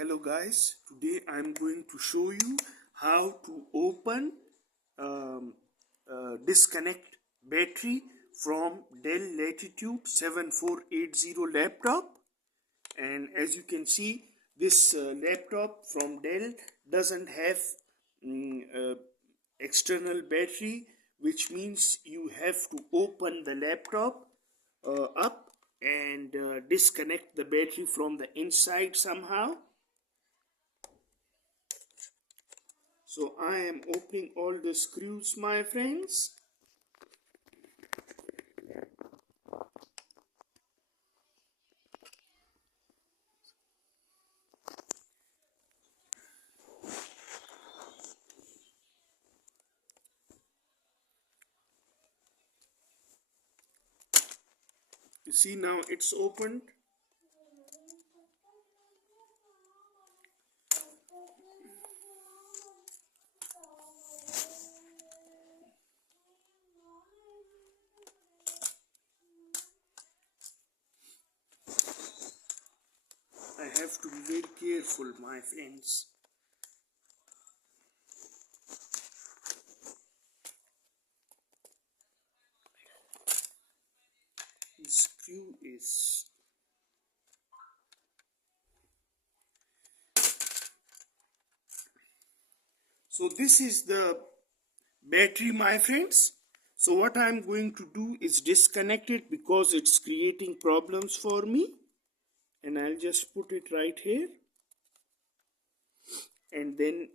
Hello guys, today I'm going to show you how to open disconnect battery from Dell Latitude 7480 laptop. And as you can see, this laptop from Dell doesn't have external battery, which means you have to open the laptop up and disconnect the battery from the inside somehow. So I am opening all the screws, my friends. You see, now it's opened. I have to be very careful, my friends. The screw is so this is the battery, my friends. So what I'm going to do is disconnect it because it's creating problems for me. And I'll just put it right here. And then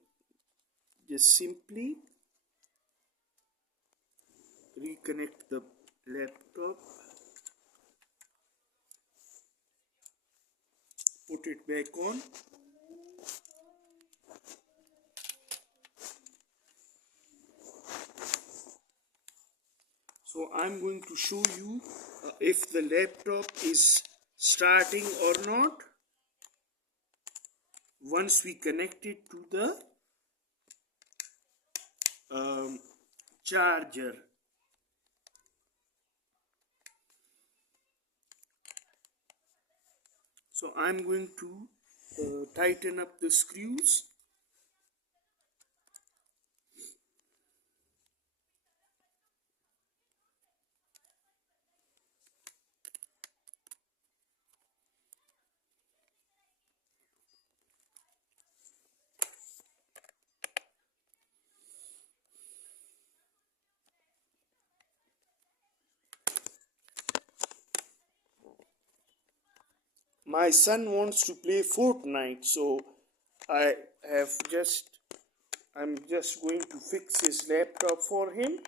just simply reconnect the laptop. Put it back on. So I'm going to show you if the laptop is starting or not once we connect it to the charger. So I'm going to tighten up the screws. My son wants to play Fortnite, so I'm just going to fix his laptop for him.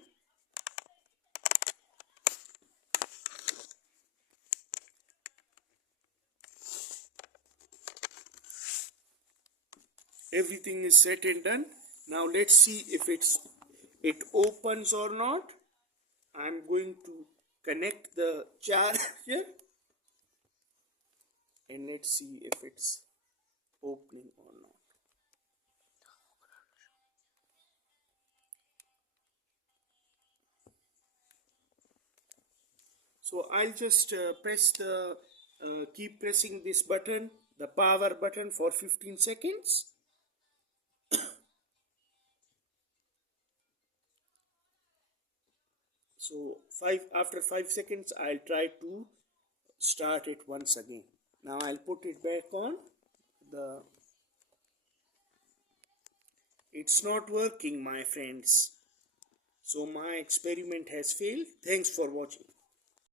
Everything is set and done. Now let's see if it opens or not. I'm going to connect the charger and let's see if it's opening or not. So I'll just keep pressing this button, the power button, for 15 seconds. So after 5 seconds, I'll try to start it once again. Now I'll put it back on. It's not working, my friends. So my experiment has failed. Thanks for watching.